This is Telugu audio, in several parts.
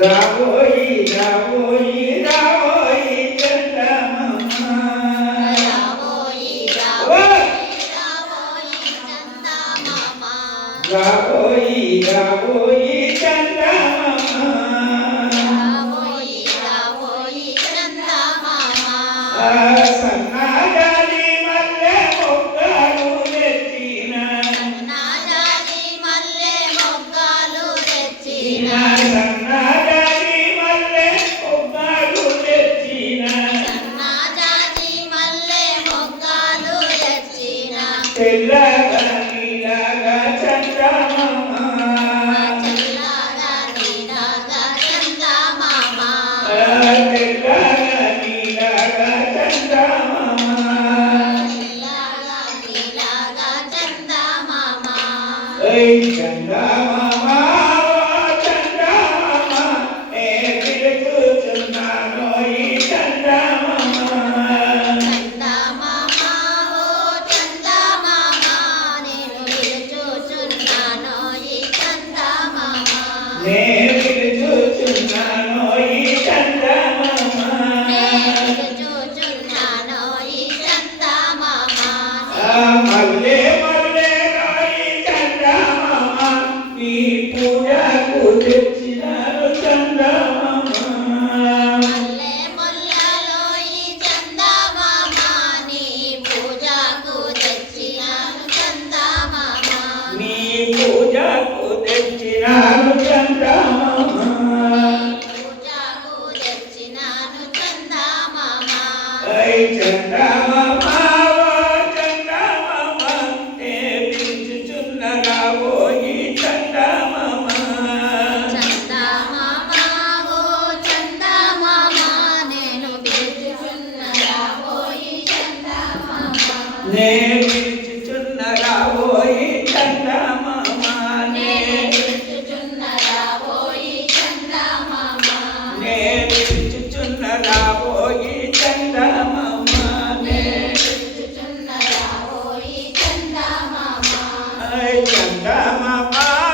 రావోయి రావోయి రావోయి చందమామ రావోయి రావోయి చందమామ రావోయి రావోయి చందమామ రావోయి రావోయి చందమామ సన్నాజాలి మల్లె మొగ్గలు తెచ్చిన సన్నాజాలి మల్లె మొగ్గలు తెచ్చిన తెల్లగా నీలాగా చందమామ తెల్లగా నీలాగా చందమామ తెల్లగా నీలాగా చందమామ తెల్లగా నీలాగా చందమామ ఓయ్ చందమామ చందమామ ఏ పిలుచుచున్నానో ఈ చందమామ మల్లె మల్లె రాయి చందమామ నీ పూజకు తెచ్చినారు చందమామ మల్లె మల్లెలో ఈ చందమామ నీ పూజకు తెచ్చినారు చందమామ నీ పూజకు తెచ్చినారు చందమామ పూజకు తెచ్చినారు చందమామ ఐ చందమామ నే పిలుచుచున్న రావోయి చందమామ నే పిలుచుచున్న రావోయి చందమామ నే పిలుచుచున్న రావోయి చందమామ నే పిలుచుచున్న రావోయి చందమామ ఐ చందమామ ఓ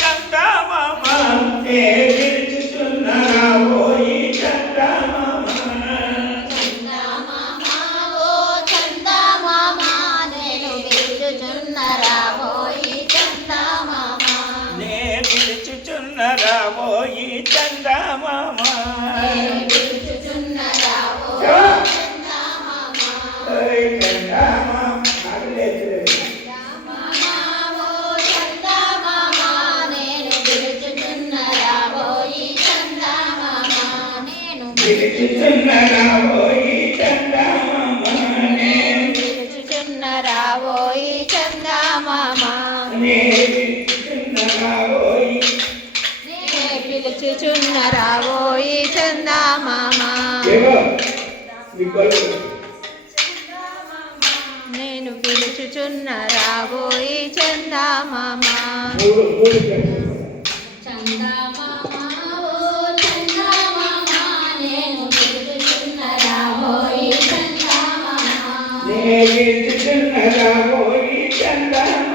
చందమామ నే పిలుచుచున్న రావోయి చందమామ రావోయి చందమామ పిలుచుచున్న రావోయి చందమామ నేను పిలుచుచున్న రావోయి చందమామ పిలుచుచున్న రావోయి చందమామ నేను పిలుచుచున్న రావోయి చందమామ చందమామ ఓ చందమామ నేను పిలుచుచున్న రావోయి చందమామ నేను పిలుచుచున్న రావోయి చందమామ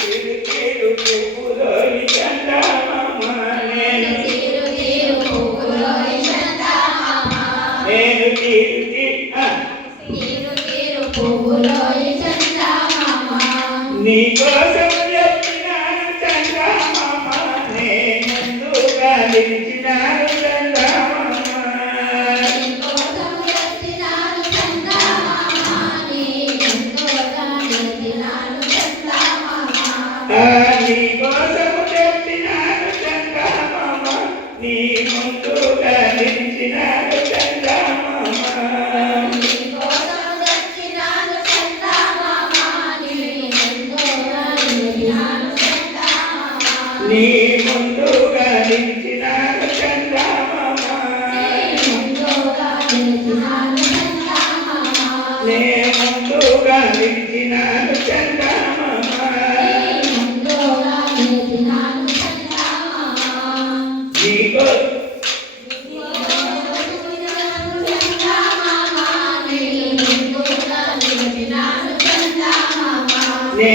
Hallelujah. కోసం వచ్చినాను చందమామ నే ముందుగా నిలిచినాను చందమామ నీకోసం వచ్చినాను చందమామ నే ముందుగా నిలిచినాను చందమామ నీకోసం వచ్చినాను చందమామ నీ ముందుగా నిలిచినాను చందమామ నీ ముందుగా నిలిచినాను చందమామ నే ముందుగా నిలిచినాను చందమామ నీకో నే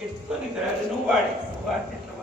ఎత్తుకొని నువ్వు వాడే